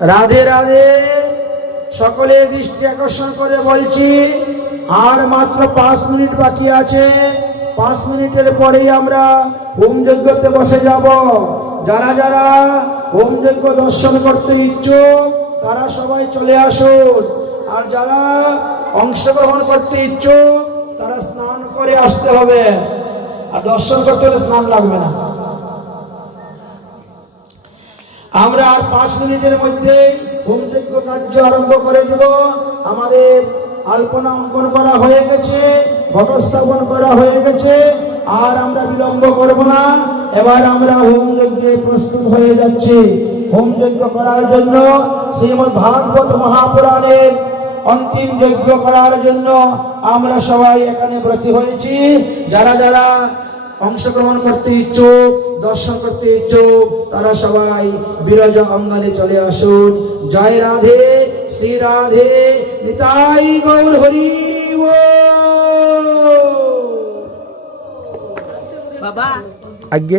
রাধে রাধে সকলের দৃষ্টি আকর্ষণ করে বলছি, আর মাত্র পাঁচ মিনিট বাকি আছে। পাঁচ মিনিটের পরেই আমরা হোম যজ্ঞতে বসে যাব। যারা যারা হোম যজ্ঞ দর্শন করতে ইচ্ছুক, তারা সবাই চলে আসুন। আর যারা অংশগ্রহণ করতে ইচ্ছুক, তারা স্নান করে আসতে হবে। আর দর্শন করতে হলে স্নান লাগবে না। আমরা আর পাঁচ মিনিটের মধ্যে হোমযজ্ঞ কার্য আরম্ভ করে দেব। আমাদের আলপনা অঙ্কন করা হয়ে গেছে, ঘটস্থাপন করা হয়ে গেছে, আর আমরা বিলম্ব করব না। এবার আমরা হোম যজ্ঞে প্রস্তুত হয়ে যাচ্ছি। হোম যজ্ঞ করার জন্য শ্রীমৎ ভাগবত মহাপুরাণের অন্তিম যজ্ঞ করার জন্য আমরা সবাই এখানে ব্রতী হয়েছি। যারা যারা অংশগ্রহণ করতে ইচ্ছুক দর্শন করতে ইচ্ছুক তারা সবাই বিরজ অঙ্গনে চলে আসুন। জয় রাধে শ্রী রাধে নিতাই গৌর হরি বাবা। আজ্ঞে।